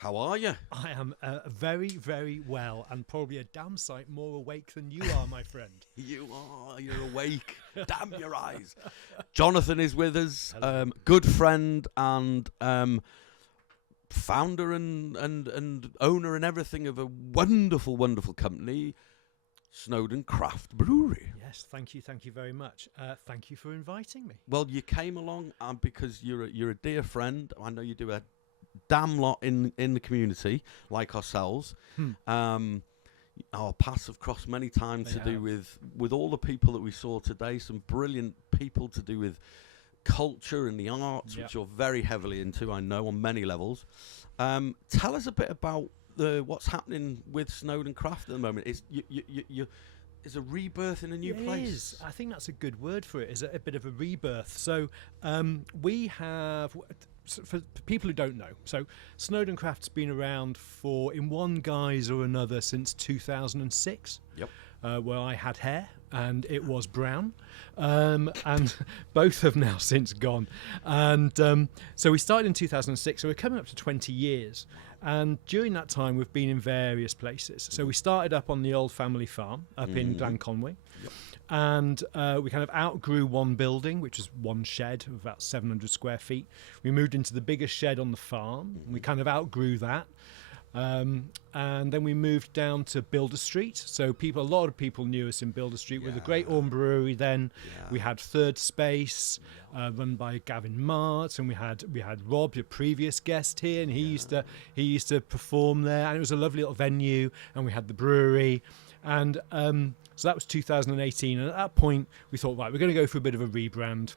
How are you? I am very, very well, and probably a damn sight more awake than you are, my friend. You are. You're awake. Damn your eyes. Jonathon is with us. Hello. Good friend and founder and owner and everything of a wonderful, wonderful company, Snowdon Craft Brewery. Yes, thank you very much. Thank you for inviting me. Well, you came along because you're a dear friend. I know you do a damn lot in the community, like ourselves. Our paths have crossed many times do with all the people that we saw today. Some brilliant people to do with culture and the arts, which you're very heavily into, I know, on many levels. Tell us a bit about what's happening with Snowdon Craft at the moment. Is a rebirth in a new place. It is. I think that's a good word for it. Is a bit of a rebirth. So we have. For people who don't know, so Snowdon Craft's been around in one guise or another since 2006. Yep. Where I had hair and it was brown, and both have now since gone. And so we started in 2006, so we're coming up to 20 years. And during that time, we've been in various places. So we started up on the old family farm up in Conwy. Yep. And we kind of outgrew one building, which was one shed of about 700 square feet. We moved into the biggest shed on the farm. And we kind of outgrew that. And then we moved down to Builder Street. So a lot of people knew us in Builder Street with the Great Orme Brewery then. Yeah. We had Third Space, run by Gavin Mart, and we had Rob, your previous guest here, and he used to perform there, and it was a lovely little venue, and we had the brewery. And so that was 2018, and at that point we thought, right, we're going to go for a bit of a rebrand.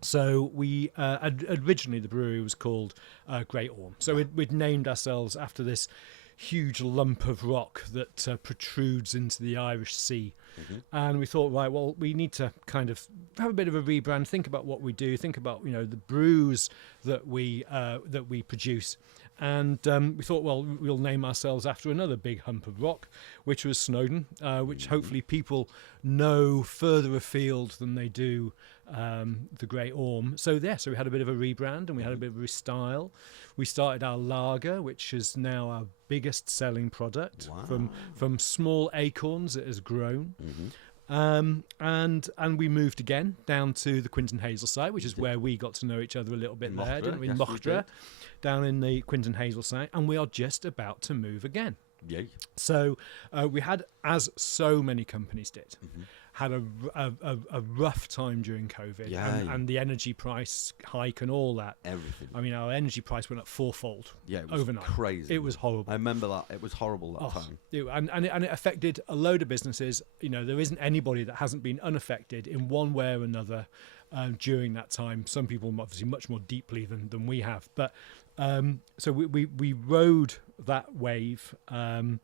So we originally the brewery was called Great Orme. So we'd named ourselves after this huge lump of rock that protrudes into the Irish Sea. And we thought, right, well, we need to kind of have a bit of a rebrand, think about what we do, think about the brews that we produce. And we thought, well, we'll name ourselves after another big hump of rock, which was Snowdon, which hopefully people know further afield than they do the Great Orme. So we had a bit of a rebrand and we had a bit of a restyle. We started our lager, which is now our biggest selling product. From small acorns. It has grown. And we moved again down to the Quinton Hazel site, which is where we got to know each other a little bit there, didn't we? Yes, Mochtra, down in the Quinton Hazel site, and we are just about to move again. Yay. So we had, as so many companies did, had a rough time during COVID, and the energy price hike and all that. Everything. I mean, our energy price went up fourfold. Yeah, it was overnight. Crazy. It was horrible. I remember that. It was horrible that time. And it affected a load of businesses. There isn't anybody that hasn't been unaffected in one way or another during that time. Some people obviously much more deeply than we have. But so we rode that wave, and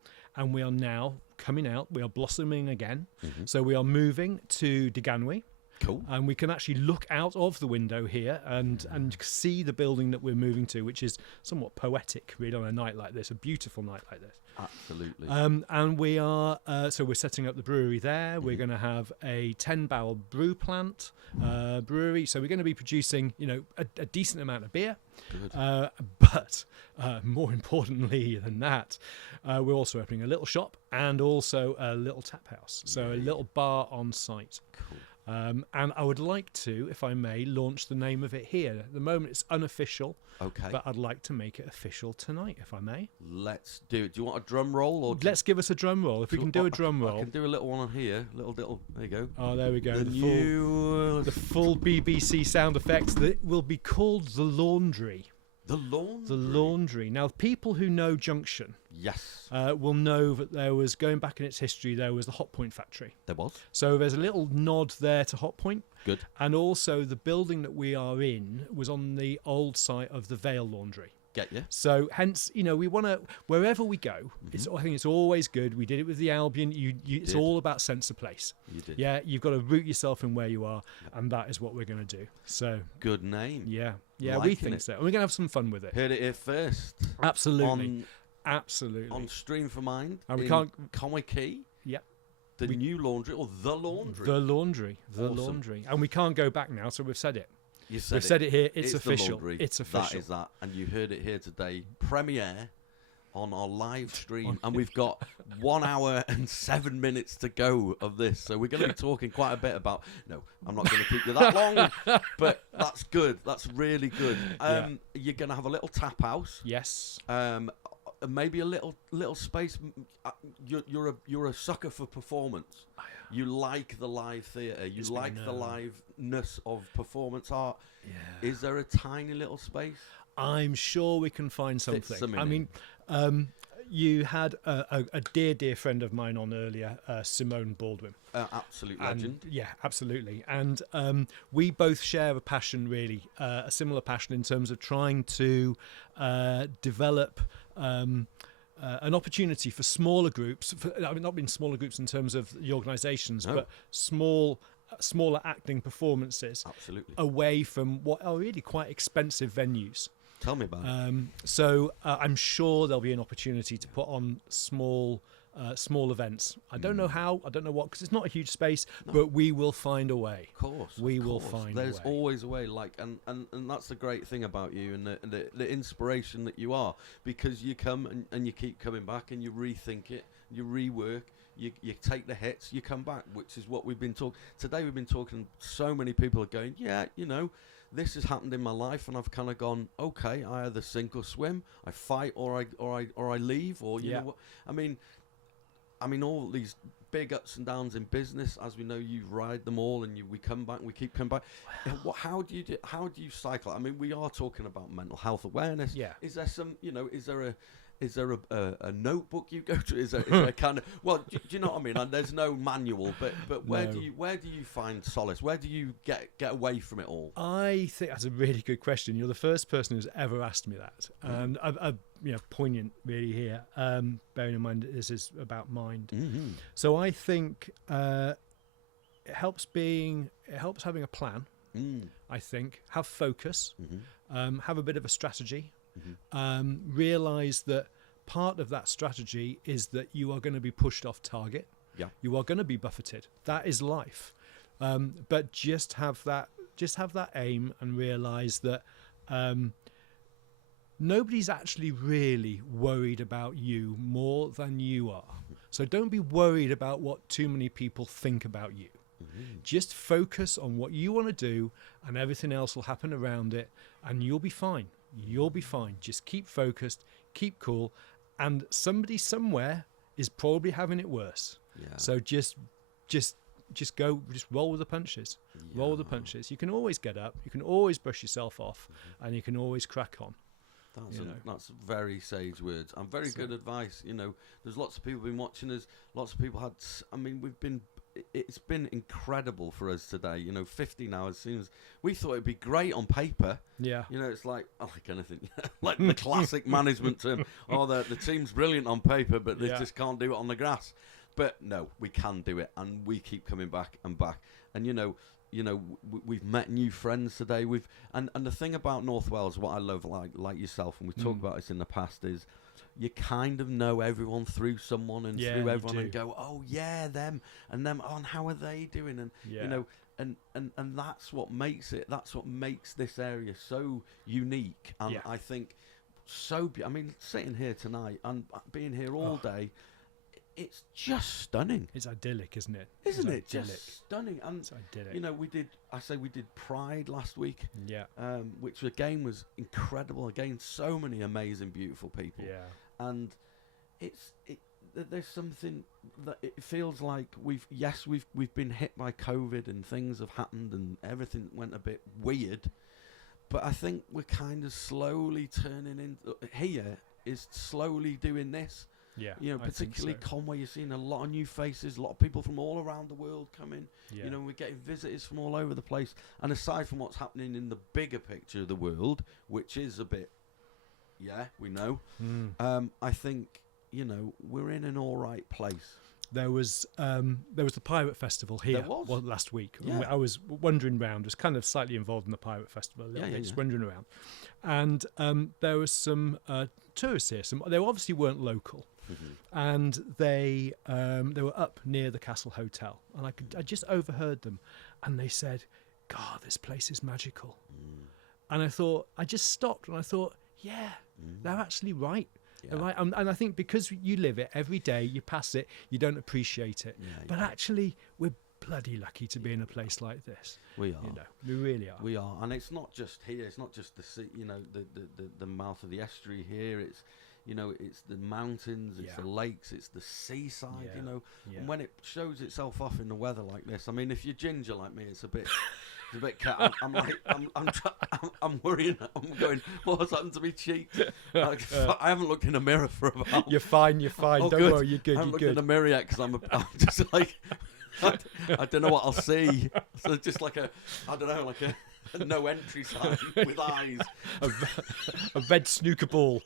we are now coming out. We are blossoming again. So we are moving to Deganwy. Cool. And we can actually look out of the window here and see the building that we're moving to, which is somewhat poetic, really, on a night like this, a beautiful night like this. Absolutely. And we are, so we're setting up the brewery there. We're going to have a 10-barrel brew plant brewery. So we're going to be producing, a decent amount of beer. Good. But more importantly than that, we're also opening a little shop and also a little tap house. So a little bar on site. Cool. And I would like to, if I may, launch the name of it here. At the moment, it's unofficial. Okay. But I'd like to make it official tonight, if I may. Let's do it. Do you want a drum roll? Or Let's give us a drum roll. If we can do a drum roll. I can do a little one on here. Little. There you go. Oh, there we go. The full BBC sound effects that will be called The Laundry. The Laundry? The Laundry. Now, people who know Junction will know that there was, going back in its history, there was the Hot Point factory. There was. So there's a little nod there to Hot Point. Good. And also the building that we are in was on the old site of the Vale Laundry. Get you. So hence, we want to, wherever we go, I think it's always good. We did it with the Albion. It's all about sense of place. You did. Yeah, you've got to root yourself in where you are, and that is what we're going to do. So good name. Yeah, Liking we think it. so. And we're going to have some fun with it. Heard it here first. Absolutely. On Stream for Mind. And we can't. Conwy Quay. Yep. The new laundry or the laundry. The laundry. The Awesome. laundry. And we can't go back now, so we've said it. We've said it here. It's the official. laundry. It's official. That is that. And you heard it here today. Premiere on our live stream, and we've got 1 hour and 7 minutes to go of this, so we're going to be talking quite a bit about. No, I'm not going to keep you that long, but that's good. That's really good. You're going to have a little tap house. Yes. Maybe a little space. You're a sucker for performance. You like the live theatre. You like the liveness of performance art. Yeah. Is there a tiny little space? I'm sure we can find something. I mean, you had a dear friend of mine on earlier, Simone Baldwin. Absolute legend. Yeah, absolutely. And we both share a passion, really, a similar passion in terms of trying to develop an opportunity for smaller groups. Not in smaller groups in terms of the organisations, but smaller acting performances. Absolutely. Away from what are really quite expensive venues. Tell me about it. So I'm sure there'll be an opportunity to put on small events. I don't know how, I don't know what, because it's not a huge space, but we will find a way. Of course. We will find There's a way. always a way, and that's the great thing about you and the inspiration that you are, because you come and you keep coming back and you rethink it, you rework, you take the hits, you come back, which is what we've been talking. Today we've been talking, so many people are going, this has happened in my life, and I've kind of gone, okay, I either sink or swim, I fight or I leave, or you know what I mean, all these big ups and downs in business, as we know, you ride them all, and we come back, we keep coming back. How do you cycle? I mean, we are talking about mental health awareness. Yeah. Is there some, is there a notebook you go to? Is there a kind of, well, do you know what I mean? And there's no manual, but where do you find solace? Where do you get away from it all? I think that's a really good question. You're the first person who's ever asked me that, and poignant really here. Bearing in mind that this is about mind, so I think it helps having a plan. I think have focus, have a bit of a strategy. Realize that part of that strategy is that you are going to be pushed off target. Yeah, you are going to be buffeted. That is life. But just have that aim and realize that nobody's actually really worried about you more than you are. So don't be worried about what too many people think about you. Just focus on what you want to do, and everything else will happen around it, and you'll be fine. You'll be fine. Just keep focused, keep cool, and somebody somewhere is probably having it worse. Yeah. So just roll with the punches. Yeah. Roll with the punches. You can always get up. You can always brush yourself off, and you can always crack on. That's very sage words and very good advice. There's lots of people been watching us. Lots of people had. I mean, it's been incredible for us today. 15 hours seems. We thought it'd be great on paper. Yeah. It's like anything, like the classic management term. Oh, the team's brilliant on paper, but they just can't do it on the grass. But no, we can do it, and we keep coming back and back. And we've met new friends today. And the thing about North Wales, what I love, like yourself, and we've talked about this in the past, is you kind of know everyone through someone and through everyone, and go, oh yeah, them, and how are they doing? And and that's what makes it. That's what makes this area so unique. And I think sitting here tonight and being here all day. It's just stunning. It's idyllic, isn't it? Isn't it just stunning? And it's idyllic. we did Pride last week. Yeah. Which again was incredible. Again, so many amazing, beautiful people. Yeah. And there's something that it feels like we've been hit by COVID and things have happened and everything went a bit weird. But I think we're kind of slowly turning into here is slowly doing this. Yeah, particularly Conwy, you're seeing a lot of new faces, a lot of people from all around the world coming. Yeah. We're getting visitors from all over the place. And aside from what's happening in the bigger picture of the world, which is a bit, we know. I think, we're in an all right place. There was the Pirate Festival here last week. Yeah. I was wandering around, was kind of slightly involved in the Pirate Festival a little bit, just wandering around. And there was some tourists here. They obviously weren't local. And they were up near the Castle Hotel, and I just overheard them, and they said, "God, this place is magical." And I just stopped and I thought, they're actually right. Yeah. Right? And I think because you live it every day, you pass it, you don't appreciate it. But actually, we're bloody lucky to be in a place like this. We are. You know, we really are. We are, and it's not just here. It's not just the sea. You know, the mouth of the estuary here. It's, you know, it's the mountains. It's the lakes. It's the seaside. You know, and when it shows itself off in the weather like this, I mean, if you're ginger like me, it's a bit. It's a bit I'm worrying. I'm going, what's happened to me cheeks? I haven't looked in a mirror for about. You're fine. You're fine. Don't worry. You're good. I haven't You're looked good. in the mirror yet because I'm just like. I don't know what I'll see. So it's just like a no entry sign with eyes. a red snooker ball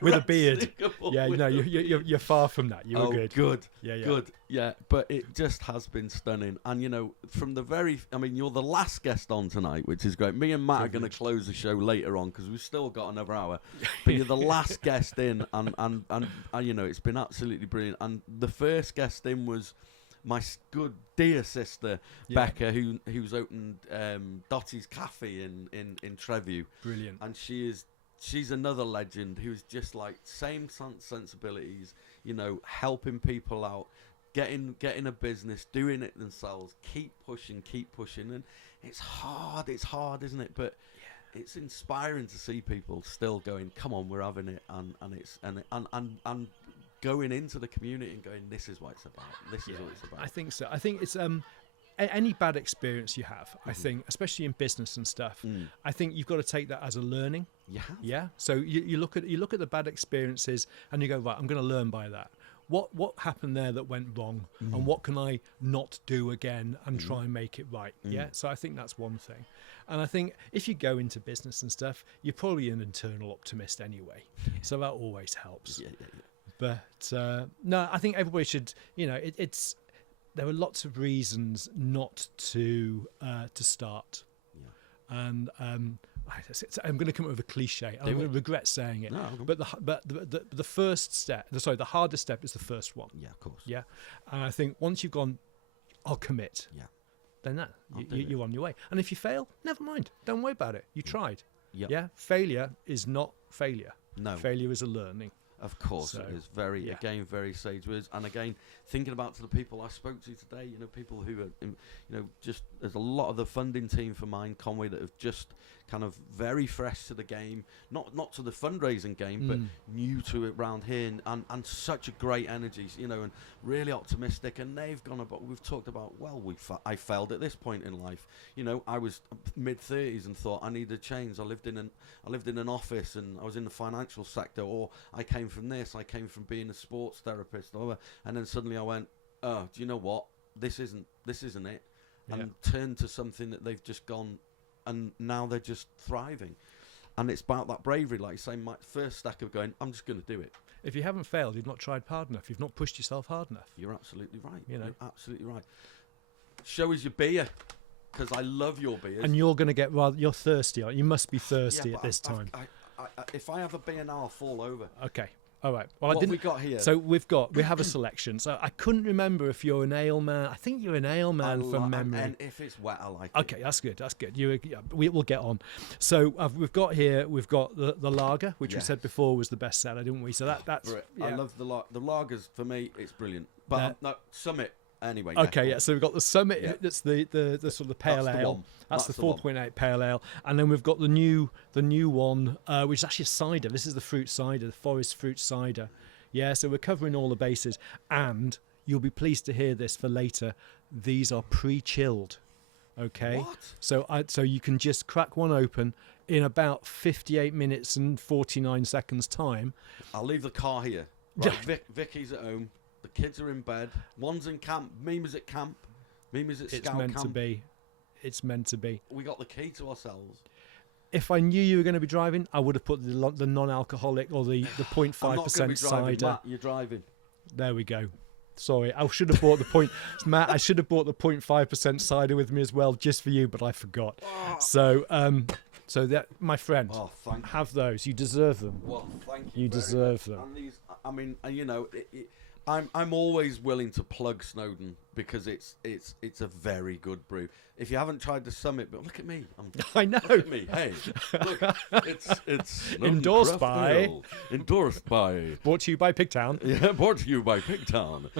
with a beard. Yeah, no, you're far from that. You were good. Good. Yeah. Good. Yeah, but it just has been stunning. And, you know, from the you're the last guest on tonight, which is great. Me and Matt are going to close the show later on because we've still got another hour. But you're the last guest in, and you know, it's been absolutely brilliant. And the first guest in was my good dear sister Becca, who's opened Dottie's Cafe in Trevu. Brilliant. And she's another legend who's just like same sensibilities, you know, helping people out, getting a business, doing it themselves, keep pushing, and it's hard, isn't it? But it's inspiring to see people still going, come on, we're having it, and going into the community and going, this is what it's about. This is what it's about. I think so. I think it's any bad experience you have, I think, especially in business and stuff, I think you've got to take that as a learning. Yeah. So you look at the bad experiences and you go, right, I'm going to learn by that. What happened there that went wrong, and what can I not do again and try and make it right? Yeah. So I think that's one thing. And I think if you go into business and stuff, you're probably an internal optimist anyway. So that always helps. Yeah. But no, I think everybody should. You know, it's there are lots of reasons not to start, and I'm going to come up with a cliche. I'm going to regret saying it. No, but the first step, the hardest step is the first one. Yeah, of course. Yeah, and I think once you've gone, I'll commit. Yeah. Then you're on your way. And if you fail, never mind. Don't worry about it. You tried. Yep. Yeah. Failure is not failure. No. Failure is a learning. Of course, So, it is very sage words. And again, thinking about to the people I spoke to today, you know, people who are, you know, just there's a lot of the funding team for Mind Conwy that have just kind of very fresh to the game, not to the fundraising game, but new to it round here, and such a great energy, you know, and really optimistic. And they've gone about. We've talked about, well, I failed at this point in life. You know, I was mid-30s and thought I needed a change. I lived in an office and I was in the financial sector, or I came from this. I came from being a sports therapist, and then suddenly I went, oh, do you know what? This isn't it, and turned to something that they've just gone, and now they're just thriving. And it's about that bravery, like you say, my first stack of going, I'm just going to do it. If you haven't failed, you've not tried hard enough. You've not pushed yourself hard enough. You're absolutely right. You know, you're absolutely right. Show us your beer, because I love your beers. And you're going to get you're thirsty. You must be thirsty at this time. If I have a beer now, I'll fall over. Okay. All right. Well, what have we got here? So we have a selection. So I couldn't remember if you're an ale man. I think you're an ale man from memory. And if it's wet, I like it. Okay, that's good. We'll get on. So we've got the lager, which we said before was the best seller, didn't we? So that's. I love the lagers. For me, it's brilliant. But no, Summit. Anyway. Okay, so we've got the Summit. Yeah. That's the sort of the pale ale. That's the 4.8 pale ale, and then we've got the new one, which is actually a cider. This is the fruit cider, the forest fruit cider. Yeah, so we're covering all the bases, and you'll be pleased to hear this for later. These are pre-chilled. Okay. What? So you can just crack one open in about 58 minutes and 49 seconds time. I'll leave the car here. Right. Vicky's at home. The kids are in bed. One's in camp. Mima's at camp. Mima's at scout camp. It's meant to be. We got the key to ourselves. If I knew you were going to be driving, I would have put the non-alcoholic or the 0.5% cider. Matt, you're driving. There we go. Sorry, I should have bought Matt, I should have bought the 0.5% cider with me as well, just for you, but I forgot. So that, my friend, have those. You deserve them. Well, thank you. You deserve them. And these, I mean, you know, I'm always willing to plug Snowdon because it's a very good brew. If you haven't tried the Summit, but look at me, I know. look at me. Hey, look, it's Snowdon Endorsed Craft by- Ale. Endorsed by. Brought to you by Pigtown. Yeah, brought to you by Pigtown.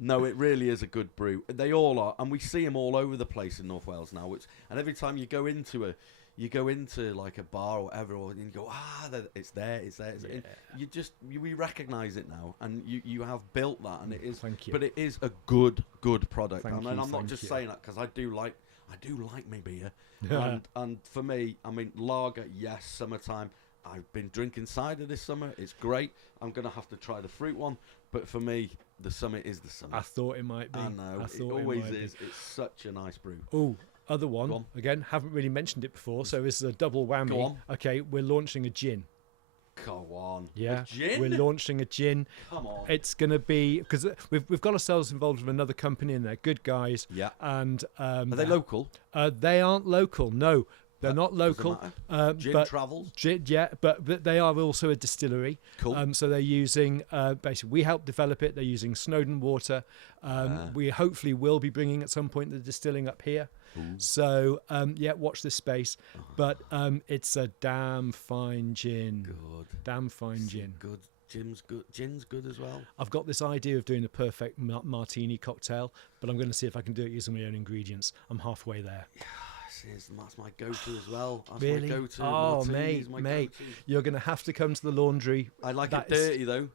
No, it really is a good brew. They all are, and we see them all over the place in North Wales now. And every time you go into like a bar or whatever, and you go, it's there. Yeah. We recognise it now, and you have built that, and it is. Thank you. But it is a good product. Thank And you, I'm not thank just you. saying that because I do like my beer, Yeah. and for me, I mean, lager, yes, summertime. I've been drinking cider this summer. It's great. I'm gonna have to try the fruit one, but for me, the Summit is the Summit. I thought it might be. I know. It thought always might is. Be. It's such a nice brew. Oh, other Go one. on. Again, haven't really mentioned it before, so this is a double whammy. Go on. Okay, we're launching a gin. Come on. Yeah, A gin? we're launching a gin. Come on. It's going to be because we've got ourselves involved with another company, and they're good guys. Yeah. And Are they local? they aren't local. No, they're not Doesn't local. matter. Gin but travels. yeah, but they are also a distillery. Cool. So they're using basically we help develop it. They're using Snowdon water. We hopefully will be bringing at some point the distilling up here. Ooh. So yeah, watch this space. But it's a damn fine gin. Good. Damn fine gin. Good. Gin's good. Gin's good as well. I've got this idea of doing a perfect martini cocktail, but I'm going to see if I can do it using my own ingredients. I'm halfway there. That's my go-to as well. That's Really? my go-to. Oh, Martini's my mate, go-to. you're going to have to come to the laundry. I like That it is- dirty though.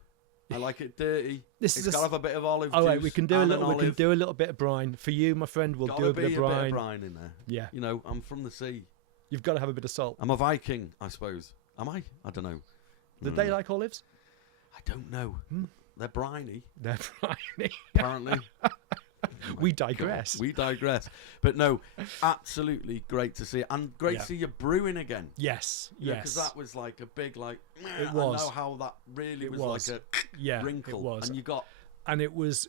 I like it dirty. This It's is got to have a bit of olive All juice. right, we can do a and little. an We can olive. do a little bit of brine for you, my friend. We'll Gotta do a be bit of brine. in there. Yeah, You know, I'm from the sea. you've got to have a bit of salt. I'm a Viking, I suppose. Am I? I don't know. Did they like olives? I don't know. They're briny, They're briny. apparently. We digress. We digress. But no, absolutely great to see it. And great Yeah. to see you brewing again. Yes, Because yes. that was like a big, like, It I was. know how that really It was, was. like a Yeah, wrinkle. it was. And you got, And it was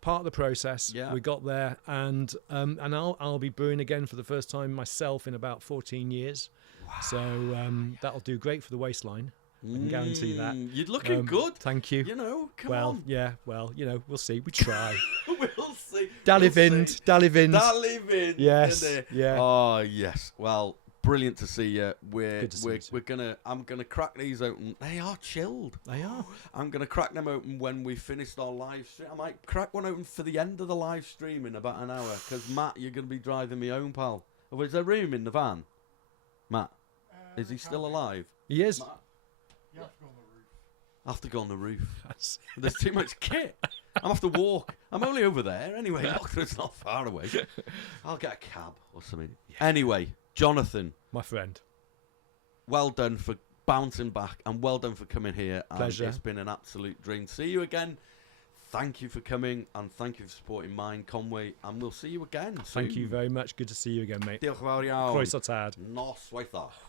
part of the process. Yeah. We got there, and I'll be brewing again for the first time myself in about 14 years. Wow. So that'll do great for the waistline. I can guarantee that. You're looking good. Thank you. You know, come well, on. yeah. Well, we'll see. We try. We'll see. Dalivind. Dalivind. Yes, yeah. Oh, yes. Well, brilliant to see you. Good to see you. I'm gonna crack these open. They are chilled. They are. I'm gonna crack them open when we finished our live stream. I might crack one open for the end of the live stream in about an hour. Because Matt, you're gonna be driving me home, pal. Oh, is there room in the van? Matt, is he still alive? He is. Matt? You have to go on the roof. There's too much kit. I'm have to walk. I'm only over there anyway. Look, it's not far away. I'll get a cab or something. Anyway, Jonathon, My friend. well done for bouncing back and well done for coming here. And Pleasure. It's been an absolute dream. See you again. Thank you for coming and thank you for supporting Mind Conwy. And we'll see you again soon. Thank you very much. Good to see you again, mate. Diolch yn fawr iawn. Croeso tad. Nos waith off.